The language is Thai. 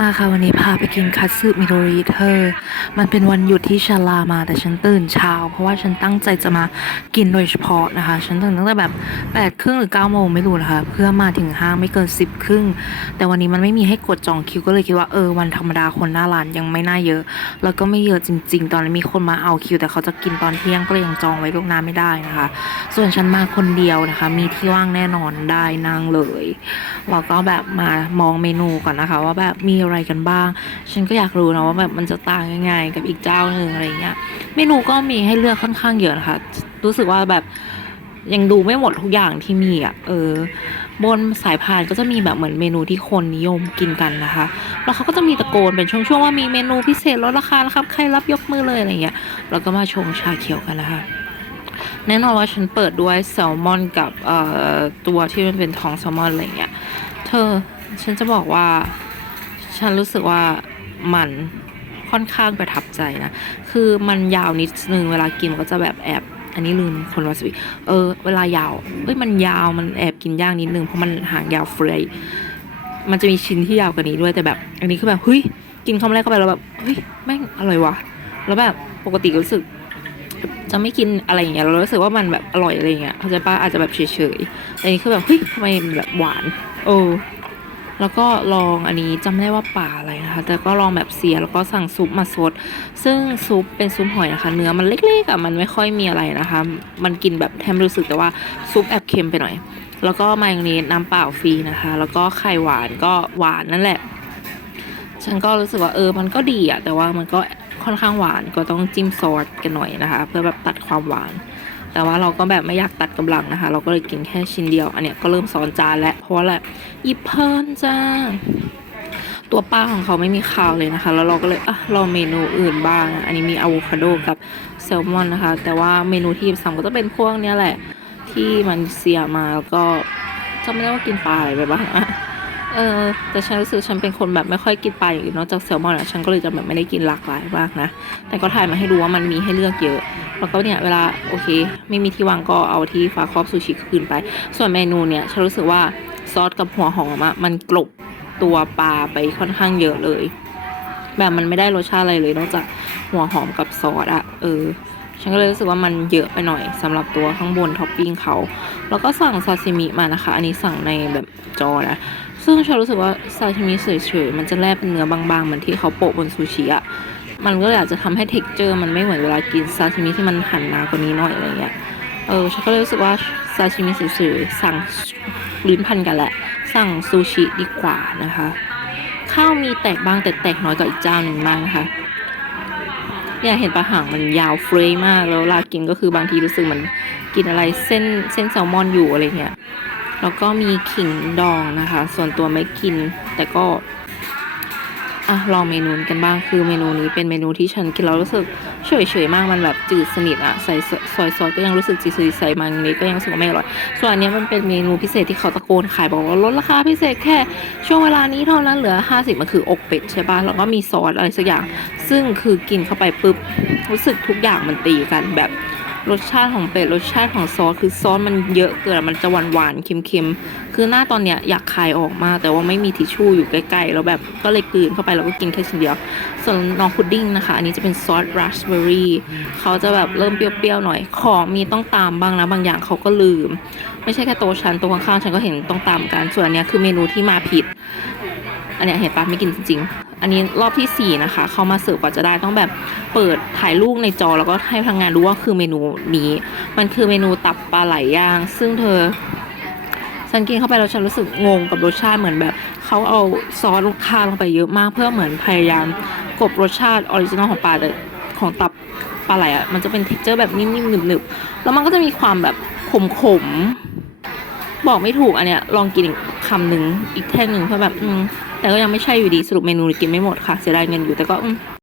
มาค่ะวันนี้พาไปกินคัตสึมิโดริเธอ มันเป็นวันหยุดที่ฉันลามาแต่ฉันตื่นเช้า เพราะว่าฉันตั้งใจจะมากินโดยเฉพาะนะคะ ฉันตื่นตั้งแต่แบบ8ปดครึ่งหรือ9ก้าโมงไม่รู้นะคะ เพื่อมาถึงห้างไม่เกิน 10บครึ่ง แต่วันนี้มันไม่มีให้กดจองคิวก็เลยคิดว่าเออวันธรรมดาคนหน้าร้านยังไม่น่าเยอะ แล้วก็ไม่เยอะจริง ๆ ตอนนี้มีคนมาเอาคิว แต่เขาจะกินตอนเที่ยงก็เลยยังจองไว้ล่วงหน้าไม่ได้นะคะ ส่วนฉันมาคนเดียวนะคะ มีที่ว่างแน่นอนได้นั่งเลยเราก็แบบมามองเมนูก่อนนะคะ ว่าแบบมีอะไรกันบ้าง ฉันก็อยากรู้นะว่าแบบมันจะต่างยังไงกับอีกเจ้าหนึ่งอะไรเงี้ยเมนูก็มีให้เลือกค่อนข้างเยอะนะคะรู้สึกว่าแบบยังดูไม่หมดทุกอย่างที่มีอะเออบนสายพานก็จะมีแบบเหมือนเมนูที่คนนิยมกินกันนะคะ แล้วเขาก็จะมีตะโกนเป็นช่วงๆว่ามีเมนูพิเศษลดราคานะครับ ใครรับยกมือเลยอะไรเงี้ย แล้วก็มาชงชาเขียวกันนะคะ แน่นอนว่าฉันเปิดด้วยแซลมอนกับเอ่อตัวที่มันเป็นท้องแซลมอนอะไรเงี้ย เธอฉันจะบอกว่า ฉันรู้สึกว่ามันค่อนข้างประทับใจนะ คือมันยาวนิดนึงเวลากินมันก็จะแบบแอบ อันนี้ลืมคนวาซาบิเออ เวลายาวเอ้ยมันยาวมันแอบกินยากนิดนึงเพราะมันหางยาวเฟรยมันจะมีชิ้นที่ยาวกว่านี้ด้วยแต่แบบ อันนี้คือแบบเฮ้ยกินคำแรกเข้าไปแล้วแบบเฮ้ยแม่งอร่อยวะแล้วแบบปกติรู้สึก จะไม่กินอะไรอย่างเงี้ยเรารู้สึกว่ามันแบบอร่อยอะไรอย่างเงี้ยเข้าใจปะอาจจะแบบเฉยๆแต่อันนี้คือแบบเฮ้ยทำไมมันแบบหวาน โอ้ แล้วก็ลองอันนี้จำไม่ได้ว่าป่าอะไรนะคะ แต่ก็ลองแบบเสียแล้วก็สั่งซุปมาซดซึ่งซุปเป็นซุปหอยนะคะ เนื้อมันเล็กๆอะมันไม่ค่อยมีอะไรนะคะ มันกินแบบแทมรู้สึกแต่ว่าซุปแอบเค็มไปหน่อย แล้วก็มายองเนสน้ำเปล่าฟรีนะคะ แล้วก็ไข่หวานก็หวานนั่นแหละ ฉันก็รู้สึกว่าเออมันก็ดีอะแต่ว่ามันก็ค่อนข้างหวานก็ต้องจิ้มซอสกันหน่อยนะคะ เพื่อแบบตัดความหวาน แต่ว่าเราก็แบบไม่อยากตัดกำลังนะคะ เราก็เลยกินแค่ชิ้นเดียว อันเนี้ยก็เริ่มซ้อนจานแล้ว เพราะว่าแหละหยิบเพลินจ้า ตัวป้าของเขาไม่มีข้าวเลยนะคะ แล้วเราก็เลยอะลองเมนูอื่นบ้าง อันนี้มีอะโวคาโดกับแซลมอนนะคะ แต่ว่าเมนูที่สั่งก็จะเป็นพวกเนี้ยแหละ ที่มันเสียมาแล้วก็จำไม่ได้ว่ากินปลาอะไรไปบ้างอะ เออแต่ฉันรู้สึกฉันเป็นคนแบบไม่ค่อยกินปลาอย่างอื่นนอกจากแซลมอนอะฉันก็เลยจะแบบไม่ได้กินหลากหลายมากนะ แต่ก็ถ่ายมาให้ดูว่ามันมีให้เลือกเยอะ แล้วก็เนี่ยเวลาโอเค ไม่มีที่วางก็เอาที่ฝาครอบซูชิคืนไป ส่วนเมนูเนี่ยฉันรู้สึกว่าซอสกับหัวหอมอะมันกลบตัวปลาไปค่อนข้างเยอะเลย แบบมันไม่ได้รสชาติอะไรเลยนอกจากหัวหอมกับซอสอะเออฉันก็เลยรู้สึกว่ามันเยอะไปหน่อยสำหรับตัวข้างบนท็อปปิ้งเขา แล้วก็สั่งซาซิมิมานะคะ อันนี้สั่งในแบบจอนะ ซึ่งฉันรู้สึกว่าซาชิมิเฉยๆ มันจะแลบเป็นเนื้อบางๆ เหมือนที่เขาโปะบนซูชิอะมันก็เลยอาจจะทำให้เท็กเจอร์มันไม่เหมือนเวลากินซาชิมิที่มันหั่นหนากว่านี้หน่อยอะไรเงี้ย เออฉันก็เลยรู้สึกว่าซาชิมิเฉยๆ สั่งลิ้นพันกันแหละ สั่งซูชิดีกว่านะคะ ข้าวมีแตกบ้างแต่แตกน้อยกว่าอีกเจ้าหนึ่งมากนะคะเนี่ยเห็นปะหางมันยาวเฟรยมากแล้วเวลากินก็คือบางทีรู้สึกเหมันกินอะไรเส้นเส้นแซลมอนอยู่อะไรเงี้ย แล้วก็มีขิงดองนะคะ ส่วนตัวไม่กิน แต่ก็อะลองเมนูกันบ้างคือเมนูนี้เป็นเมนูที่ฉันกินแล้วรู้สึกเฉยๆมากมันแบบจืดสนิทอะใส่ซอยซอสก็ยังรู้สึกจืดๆใส่มันนี้ก็ยังรู้สึกไม่อร่อยส่วนอันเนี้ยมันเป็นเมนูพิเศษที่เขาตะโกนขายบอกว่าลดราคาพิเศษแค่ ช่วงเวลานี้เท่านั้นเหลือ 50มันคืออกเป็ดใช่ปะแล้วก็มีซอสอะไรสักอย่าง ซึ่งคือกินเข้าไปปุ๊บรู้สึกทุกอย่างมันตีกันแบบ รสชาติของเป็ดรสชาติของซอสคือซอสมันเยอะเกินมันจะหวานหวานๆเค็มๆคือหน้าตอนเนี้ยอยากคายออกมา แต่ว่าไม่มีทิชชู่อยู่ใกล้ๆแล้วแบบก็เลยกลืนเข้าไปแล้วก็กินแค่ชิ้นเดียว ส่วนน้องพุดดิ้งนะคะ อันนี้จะเป็นซอสราสเบอร์รี่เขาจะแบบเริ่มเปรี้ยวๆหน่อยของมีต้องตามบ้างนะบางอย่างเขาก็ลืม ไม่ใช่แค่โตฉันโตข้างๆฉันก็เห็นต้องตามกันส่วนอันเนี้ยคือเมนูที่มาผิด อันเนี้ยเห็นปะไม่กินจริงๆ อันนี้รอบที่สี่นะคะ เขามาเสิร์ฟกว่าจะได้ต้องแบบเปิดถ่ายรูปในจอแล้วก็ให้พนักงานรู้ว่าคือเมนูนี้ มันคือเมนูตับปลาไหลย่าง ซึ่งเธอฉันกินเข้าไปแล้วฉันรู้สึกงงกับรสชาติเหมือนแบบเขาเอาซอสลูกค้าลงไปเยอะมากเพื่อเหมือนพยายามกบรสชาติออริจินอลของปลาของตับปลาไหลอะมันจะเป็นเท็กเจอร์แบบนิ่มๆหนึบๆแล้วมันก็จะมีความแบบขมๆบอกไม่ถูกอันเนี้ยลองกินอีกคำหนึ่งอีกแท่งหนึ่งเพื่อแบบอืม แต่ก็ยังไม่ใช่อยู่ดีสรุปเมนูกินไม่หมดค่ะเสียดายเงินอยู่แต่ก็